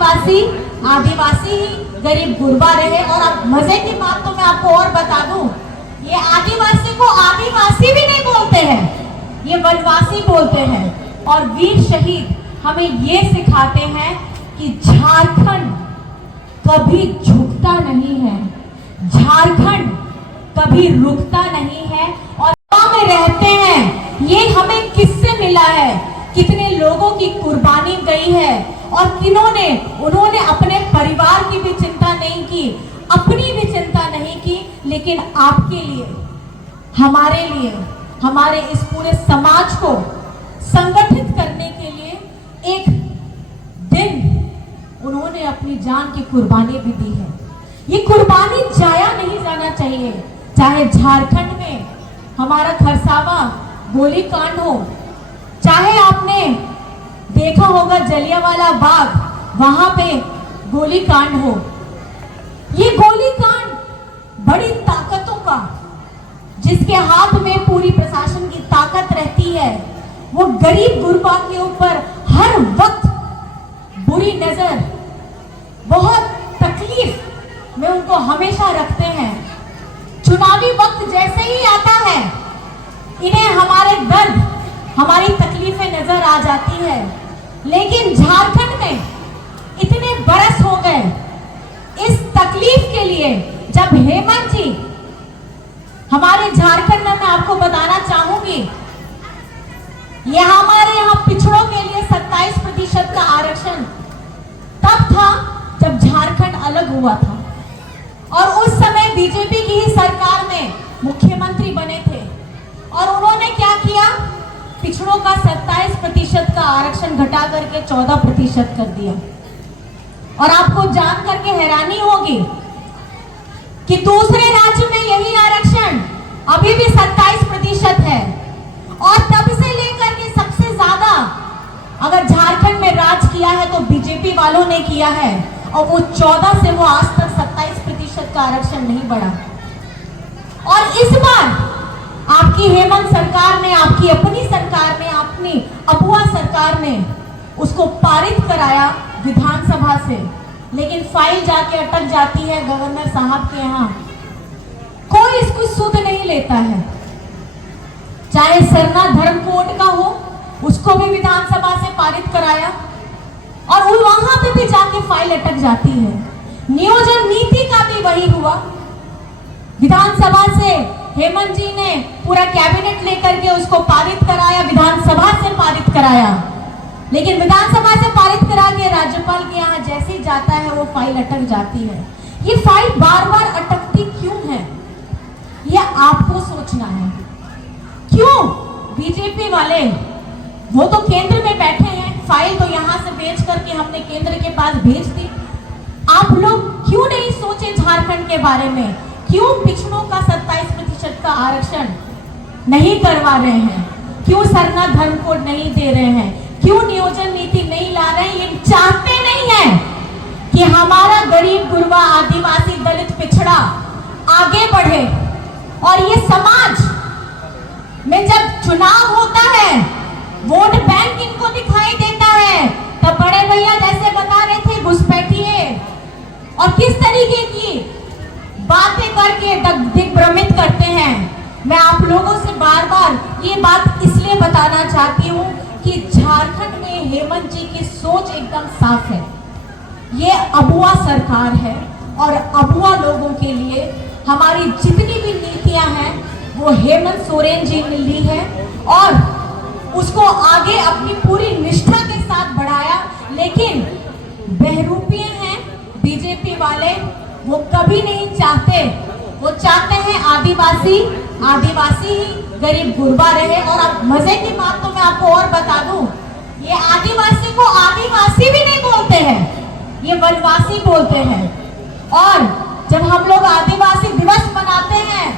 आदिवासी आदिवासी ही गरीब गुरबा रहे। और अब मजे की बात तो मैं आपको और बता दूं, ये आदिवासी को आदिवासी भी नहीं बोलते हैं, ये वनवासी बोलते हैं। और वीर शहीद हमें ये सिखाते हैं कि झारखंड कभी झुकता नहीं है, झारखंड कभी रुकता नहीं है। और में रहते हैं, ये हमें किससे मिला है, कितने लोगों की कुर्बानी गई है और किन्होंने उन्होंने अपने परिवार की भी चिंता नहीं की, अपनी भी चिंता नहीं की, लेकिन आपके लिए, हमारे लिए, हमारे इस पूरे समाज को संगठित करने के लिए एक दिन उन्होंने अपनी जान की कुर्बानी भी दी है। ये कुर्बानी जाया नहीं जाना चाहिए। चाहे झारखंड में हमारा खरसावा गोलीकांड हो, चाहे आपने देखा होगा जलियांवाला बाग, वहां पे गोलीकांड हो, ये गोलीकांड बड़ी ताकतों का, जिसके हाथ में पूरी प्रशासन की ताकत रहती है, वो गरीब गुरबा के ऊपर हर वक्त बुरी नजर, बहुत तकलीफ में उनको हमेशा रखते हैं। चुनावी वक्त जैसे ही आता है, इन्हें हमारे दर्द, हमारी तकलीफें नजर आ जाती है। लेकिन झारखंड में इतने बरस हो गए इस तकलीफ के लिए, जब हेमंत जी हमारे झारखंड में, मैं आपको बताना चाहूंगी, ये हमारे यहाँ पिछड़ों के लिए 27% का आरक्षण तब था जब झारखंड अलग हुआ था। और उस समय बीजेपी की ही सरकार में मुख्यमंत्री बने थे और उन्होंने क्या किया, पिछड़ों का 27% का आरक्षण घटा करके 14% कर दिया। और आपको जान करके हैरानी होगी कि दूसरे राज्य में यही आरक्षण अभी भी 27% है। और तब से लेकर के सबसे ज्यादा अगर झारखंड में राज किया है तो बीजेपी वालों ने किया है, और वो 14 से वो आज तक 27% का आरक्षण नहीं बढ़ा। और इस बार आपकी हेमंत सरकार ने, आपकी अपनी सरकार ने, अपनी अबुआ सरकार ने उसको पारित कराया विधानसभा से, लेकिन फाइल जाके अटक जाती है गवर्नर साहब के यहाँ। कोई इसको सुध नहीं लेता है। चाहे सरना धर्म कोड का हो, उसको भी विधानसभा से पारित कराया और वहां पे भी जाके फाइल अटक जाती है। नियोजन नीति का भी वही हुआ। विधानसभा से हेमंत जी ने पूरा कैबिनेट लेकर के उसको पारित कराया, विधानसभा से पारित कराया, लेकिन विधानसभा से पारित करा के राज्यपाल के यहाँ जैसे ही जाता है वो फाइल अटक जाती है। ये फाइल बार बार अटकती क्यों है, ये आपको सोचना है। क्यों बीजेपी वाले, वो तो केंद्र में बैठे हैं, फाइल तो यहाँ से भेज करके हमने केंद्र के पास भेज दी। आप लोग क्यों नहीं सोचे झारखंड के बारे में, क्यों पिछड़ों का 27% का आरक्षण नहीं करवा रहे हैं, क्यों सरना धर्म कोड नहीं दे रहे हैं, क्यों नियोजन नीति नहीं ला रहे हैं। ये चाहते नहीं है कि हमारा गरीब गुरबा आदिवासी दलित पिछड़ा आगे बढ़े। और ये समाज में जब चुनाव होता है, वोट बैंक इनको दिखाई देता है, तब बड़े भैया जैसे बता रहे थे घुसपैठिए और किस तरीके की बातें करके दिग्भ्रमित करते हैं। मैं आप लोगों से बार बार ये बात इसलिए बताना चाहती हूँ कि झारखंड में हेमंत जी की सोच एकदम साफ है। ये अबुआ सरकार है और अबुआ लोगों के लिए हमारी जितनी भी नीतियां हैं वो हेमंत सोरेन जी ने ली है और उसको आगे अपनी पूरी निष्ठा के साथ बढ़ाया। लेकिन बहरूपिये हैं बीजेपी वाले, वो कभी नहीं चाहते, वो चाहते हैं आदिवासी आदिवासी ही गरीब गुरबा रहे। और अब मजे की बात तो मैं आपको और बता दूं, ये आदिवासी को आदिवासी भी नहीं बोलते हैं, ये वनवासी बोलते हैं। और जब हम लोग आदिवासी दिवस मनाते हैं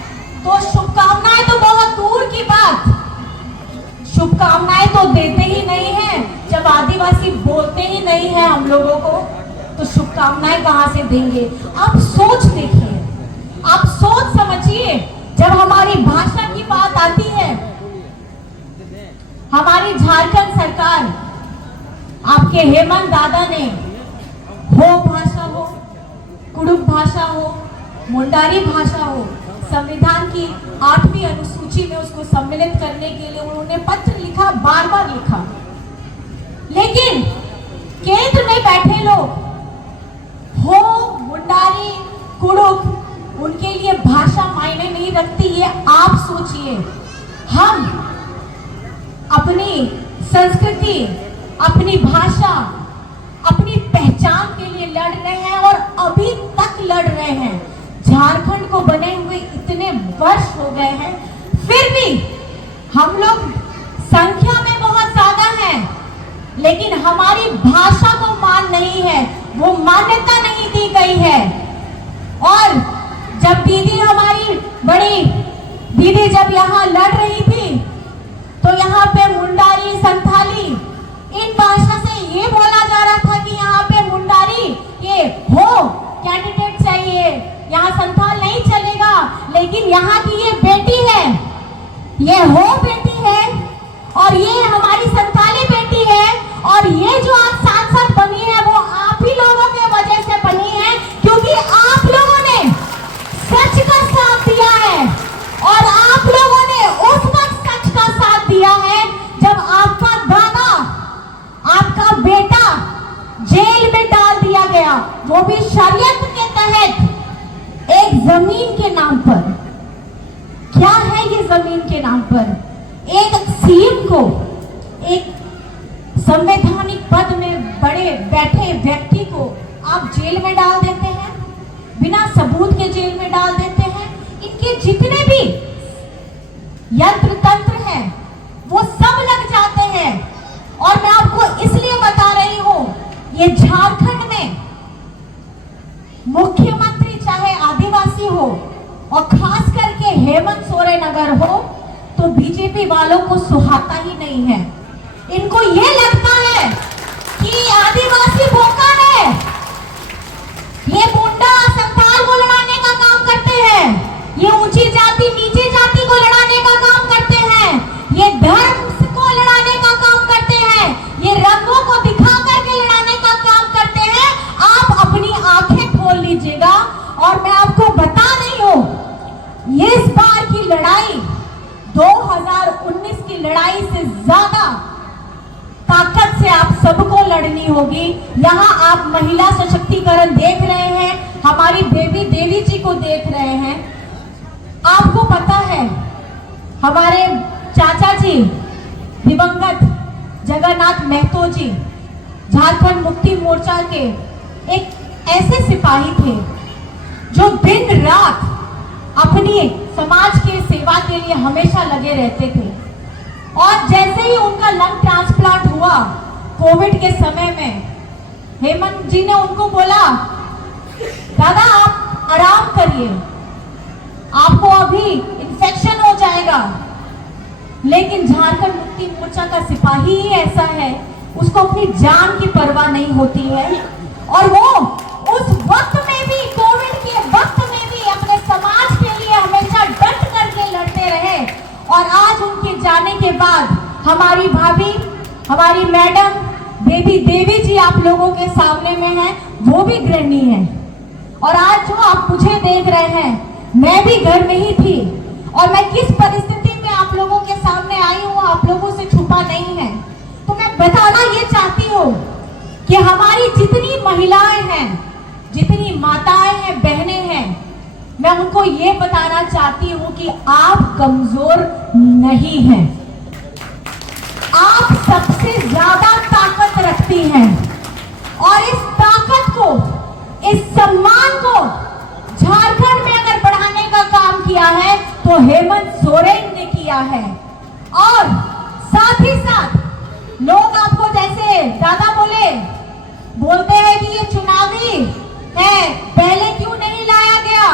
तो शुभकामनाएं तो बहुत दूर की बात, शुभकामनाएं तो देते ही नहीं है। जब आदिवासी बोलते ही नहीं है हम लोगों को, तो शुभकामनाएं कहां से देंगे। आप सोच देखिए, आप सोच समझिए। जब हमारी भाषा की बात आती है, हमारी झारखंड सरकार, आपके हेमंत दादा ने कुडुख भाषा हो, मुंडारी भाषा हो, संविधान की 8वीं अनुसूची में उसको सम्मिलित करने के लिए उन्होंने पत्र लिखा, बार बार लिखा। लेकिन केंद्र में बैठे लोग हो, मुंडारी, कुडुख, उनके लिए भाषा मायने नहीं रखती। ये आप सोचिए, हम अपनी संस्कृति, अपनी भाषा, अपनी पहचान के लिए लड़ रहे हैं और अभी तक लड़ रहे हैं। झारखंड को बने हुए इतने वर्ष हो गए हैं, फिर भी हम लोग संख्या में बहुत ज्यादा हैं, लेकिन हमारी भाषा को मान नहीं है, वो मान्यता नहीं दी गई है। और जब दीदी, हमारी बड़ी दीदी जब यहाँ लड़ रही थी, तो यहाँ पे मुंडारी, संथाली, इन भाषा से ये बोला जा रहा था कि यहाँ पे मुंडारी ये हो कैंडिडेट चाहिए, यहाँ संथाल नहीं चलेगा। लेकिन यहाँ की ये बेटी है, ये हो बेटी है, और ये हमारी संथाली बेटी है, और ये जो आज सांसद बनी है वो आप ही लोगों के वजह से बनी है, क्योंकि आप लोगों ने सच का साथ दिया है। और आप लोगों ने उस वक्त सच का साथ दिया है जब आपका दादा, आपका बेटा जेल में डाल दिया गया, वो भी शरीयत के तहत, एक जमीन के नाम पर। क्या है ये जमीन के नाम पर? एक सीएम को, एक संवैधानिक पद में बड़े बैठे व्यक्ति को आप जेल में डाल देते हैं, बिना सबूत के जेल में डाल देते हैं। इनके जितने भी यंत्र तंत्र हैं वो सब लग जाते हैं। और मैं आपको इसलिए बता रही हूं, ये झारखंड में मुख्यमंत्री चाहे आदिवासी हो, और खास करके हेमंत सोरेन अगर हो, तो बीजेपी वालों को सुहाता ही नहीं है। इनको ये लगता है कि आदिवासी भोका है, ये मुंडा संथाल को लड़ाने का काम करते हैं, ये ऊंची जाति नीची जाति को लड़ाने का काम करते हैं, ये धर्म को लड़ाने का काम करते हैं, ये रंगों को दिखा करके लड़ाने का काम करते हैं। आप अपनी आंखें खोल लीजिएगा। और मैं आपको बता रही हूं, ये इस बार की लड़ाई 2019 की लड़ाई से ज्यादा ताकत से आप सबको लड़नी होगी। यहाँ आप महिला सशक्तिकरण देख रहे हैं, हमारी बेबी देवी जी को देख रहे हैं। आपको पता है, हमारे चाचा जी दिवंगत जगन्नाथ महतो जी झारखंड मुक्ति मोर्चा के एक ऐसे सिपाही थे जो दिन रात अपनी समाज के सेवा के लिए हमेशा लगे रहते थे। और जैसे ही उनका लंग ट्रांसप्लांट हुआ कोविड के समय में, हेमंत जी ने उनको बोला, दादा आप आराम करिए, आपको अभी इन्फेक्शन हो जाएगा। लेकिन झारखंड मुक्ति मोर्चा का सिपाही ही ऐसा है, उसको अपनी जान की परवाह नहीं होती है। और वो उस वक्त में भी, कोविड के वक्त में भी अपने समाज के लिए हमेशा डट करके लड़ते रहे। और आज उनके जाने के बाद हमारी भाभी, हमारी मैडम बेबी देवी जी आप लोगों के सामने में है, वो भी गृहिणी है। और आज जो आप मुझे देख रहे हैं, मैं भी घर में ही थी, और मैं किस परिस्थिति में आप लोगों के सामने आई हूँ आप लोगों से छुपा नहीं है। तो मैं बताना ये चाहती हूँ कि हमारी जितनी महिलाएं हैं, जितनी माताएं हैं, बहनें हैं, मैं उनको ये बताना चाहती हूँ कि आप कमजोर नहीं हैं, आप सबसे ज्यादा ताकत रखती हैं। और इस ताकत को, इस सम्मान को झारखंड में अगर बढ़ाने का काम किया है तो हेमंत सोरेन ने किया है। और साथ ही साथ लोग आपको, जैसे दादा बोलते हैं कि ये चुनावी है, पहले क्यों नहीं लाया गया?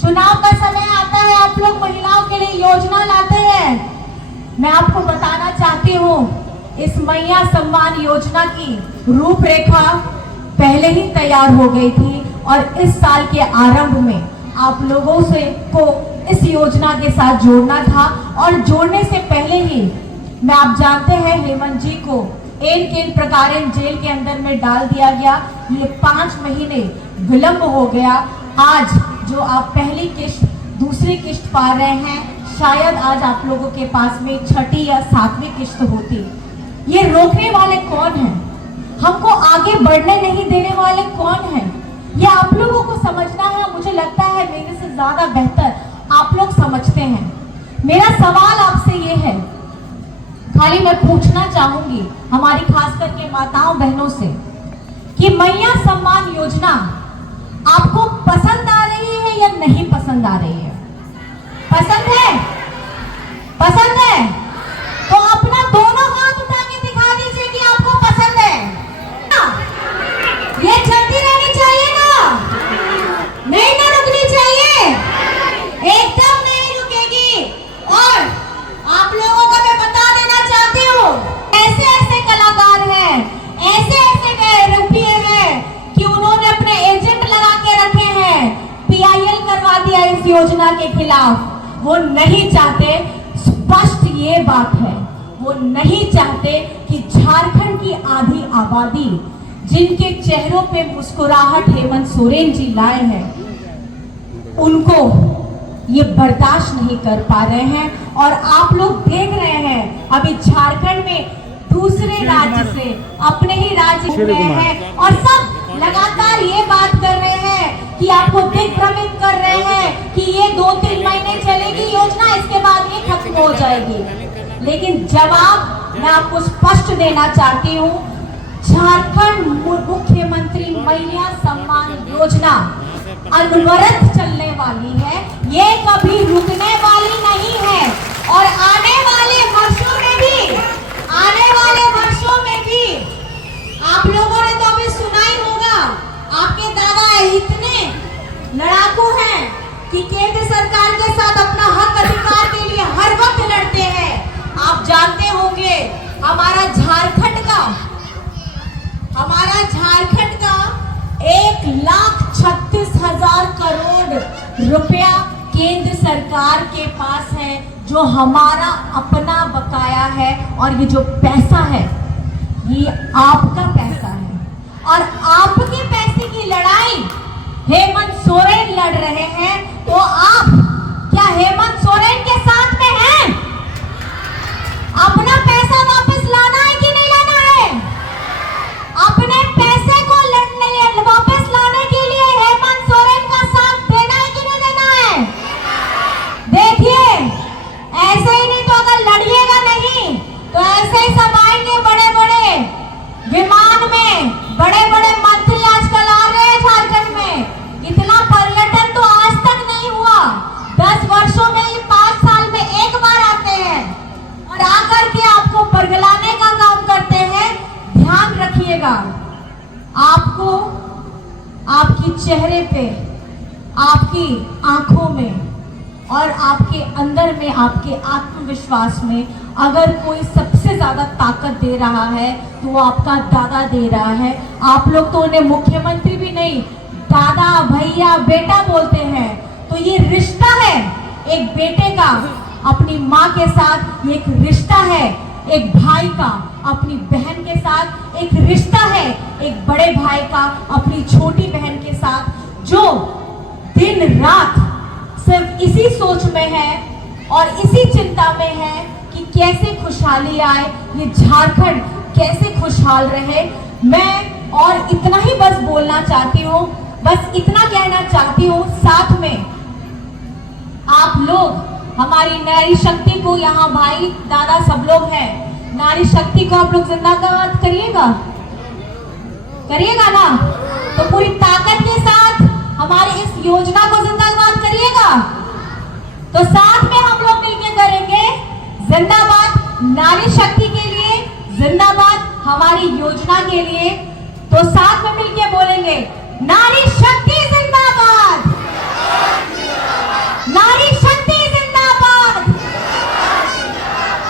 चुनाव का समय आता है, आप लोग महिलाओं के लिए योजना लाते हैं। मैं आपको बताना चाहती हूँ, इस मैया सम्मान योजना की रूपरेखा पहले ही तैयार हो गई थी, और इस साल के आरंभ में आप लोगों से को इस योजना के साथ जोड़ना था। और जोड़ने से पहले ही मैं, आप जानते हैं, हेमंत जी को एन प्रकार जेल के अंदर में डाल दिया गया। ये 5 महीने विलंब हो गया। आज जो आप पहली किश्त दूसरी किश्त पा रहे हैं, शायद आज आप लोगों के पास में छठी या सातवीं किश्त होती। ये रोकने वाले कौन हैं? हमको आगे बढ़ने नहीं देने वाले कौन हैं? ये आप लोगों को समझना है। मुझे लगता है मेरे से ज्यादा बेहतर आप लोग समझते हैं। मेरा सवाल आपसे ये है, खाली मैं पूछना चाहूंगी हमारी खास करके माताओं बहनों से कि मैया सम्मान योजना आपको पसंद आ रही है या नहीं पसंद आ रही है? पसंद है? पसंद है तो अपना दोनों हाथ उठा के दिखा दीजिए कि आपको पसंद है। ये चलती रहनी चाहिए ना? नहीं ना रुकनी चाहिए? एकदम नहीं रुकेगी। और आप लोगों को मैं बता देना चाहती हूँ, ऐसे ऐसे कलाकार हैं, ऐसे ऐसे रुपये हैं कि उन्होंने अपने एजेंट लगा के रखे हैं, PIL करवा दिया इस योजना के खिलाफ। वो नहीं चाहते, स्पष्ट ये बात है, वो नहीं चाहते कि झारखंड की आधी आबादी जिनके चेहरों पे मुस्कुराहट हेमंत सोरेन जी लाए हैं, उनको ये बर्दाश्त नहीं कर पा रहे हैं। और आप लोग देख रहे हैं अभी झारखंड में दूसरे राज्य से अपने ही राज्य में गए हैं और सब लगातार ये बात कर रहे हैं कि आपको दिग्भ्रमित कर रहे हैं कि ये 2-3 महीने चलेगी योजना, इसके बाद ये खत्म हो जाएगी। लेकिन जवाब मैं आपको स्पष्ट देना चाहती हूँ, झारखंड मुख्यमंत्री मैया सम्मान योजना अनवरत चलने वाली है, ये कभी रुकने वाली नहीं है। और आने वाले वर्षों में भी आप लोगों ने तो अभी सुना ही होगा, आपके दादा इतने लड़ाकू हैं कि केंद्र सरकार के साथ अपना हक अधिकार के लिए हर वक्त लड़ते हैं। आप जानते होंगे हमारा झारखंड का 1,36,000 करोड़ रुपया केंद्र सरकार के पास है, जो हमारा अपना बकाया है। और ये जो पैसा है ये आपका पैसा है, और आपके पैसे की लड़ाई हेमंत सोरेन लड़ रहे हैं। तो आप क्या हेमंत सोरेन के साथ में हैं? अपना पैसा वापस लाना है कि नहीं लाना है? अपने पैसे को वापस लाने के लिए हेमंत सोरेन का साथ देना है कि नहीं देना है? देखिए, ऐसे ही नहीं तो अगर लड़िएगा नहीं तो ऐसे ही सब आएंगे बड़े बड़े विमान में, बड़े बड़े मंत्री आजकल आ रहे हैं झारखंड में। इतना पर्यटन तो आज तक नहीं हुआ, 10 वर्षों में ही 5 साल में एक बार आते हैं और आकर के आपको बरगलाने का काम करते हैं। ध्यान रखिएगा, आपको आपकी चेहरे पे, आपकी आंखों में और आपके अंदर में, आपके आत्मविश्वास में अगर कोई सबसे ज्यादा ताकत दे रहा है तो वो आपका दादा दे रहा है। आप लोग तो उन्हें मुख्यमंत्री भी नहीं, दादा, भैया, बेटा बोलते हैं। तो ये रिश्ता है एक बेटे का अपनी माँ के साथ, ये एक रिश्ता है एक भाई का अपनी बहन के साथ, एक रिश्ता है एक बड़े भाई का अपनी छोटी बहन के साथ, जो दिन रात सिर्फ इसी सोच में है और इसी चिंता में है कि कैसे खुशहाली आए, ये झारखंड कैसे खुशहाल रहे। मैं और इतना ही बस बोलना चाहती हूँ, बस इतना कहना चाहती हूँ। साथ में आप लोग हमारी नारी शक्ति को, यहाँ भाई दादा सब लोग हैं, नारी शक्ति को आप लोग जिंदाबाद करिएगा, करिएगा ना? तो पूरी ताकत के साथ हमारी इस योजना को जिंदाबाद करिएगा। तो साथ में हम लोग मिलकर करेंगे जिंदाबाद नारी शक्ति के लिए, जिंदाबाद हमारी योजना के लिए। तो साथ में मिलकर बोलेंगे नारी शक्ति जिंदाबाद, नारी शक्ति जिंदाबाद,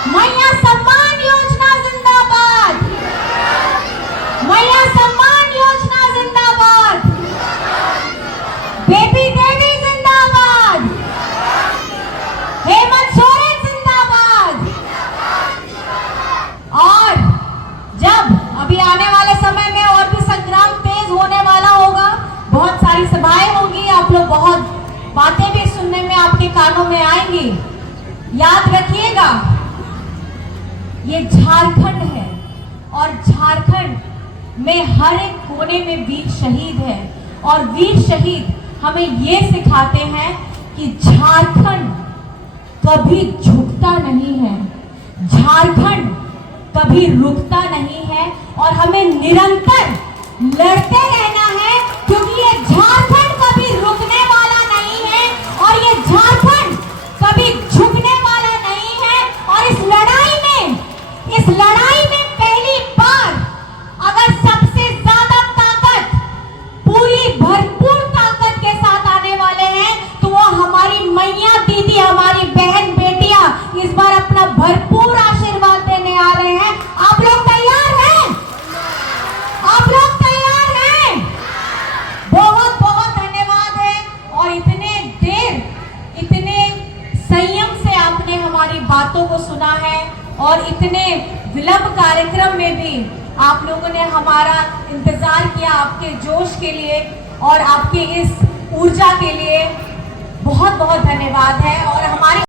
मैया सम्मान योजना जिंदाबाद, मैया सम्मान योजना जिंदाबाद, बेबी देवी जिंदाबाद, हेमंत सोरेन जिंदाबाद। और जब अभी आने वाले समय में और भी संग्राम तेज होने वाला होगा, बहुत सारे बातें भी सुनने में आपके कानों में आएंगी। याद रखिएगा, ये झारखंड है और झारखंड में हर एक कोने में वीर शहीद है और वीर शहीद हमें ये सिखाते हैं कि झारखंड कभी झुकता नहीं है, झारखंड कभी रुकता नहीं है और हमें निरंतर लड़ते रहना है, क्योंकि ये झारखंड कभी रुकने वाला नहीं है और ये झारखंड कभी झुकने वाला नहीं है। और इस लड़ाई में पहली बार अगर सबसे ज्यादा ताकत, पूरी भरपूर ताकत के साथ आने वाले हैं तो वो हमारी मैया दीदी, हमारी बहन बेटियां इस बार अपना भरपूर आशीर्वाद देने आ रहे हैं। आप लोग तैयार हैं? आप लोग तैयार हैं? बहुत बहुत धन्यवाद है। और इतने संयम से आपने हमारी बातों को सुना है और इतने विलंब कार्यक्रम में भी आप लोगों ने हमारा इंतजार किया, आपके जोश के लिए और आपके इस ऊर्जा के लिए बहुत बहुत धन्यवाद है। और हमारे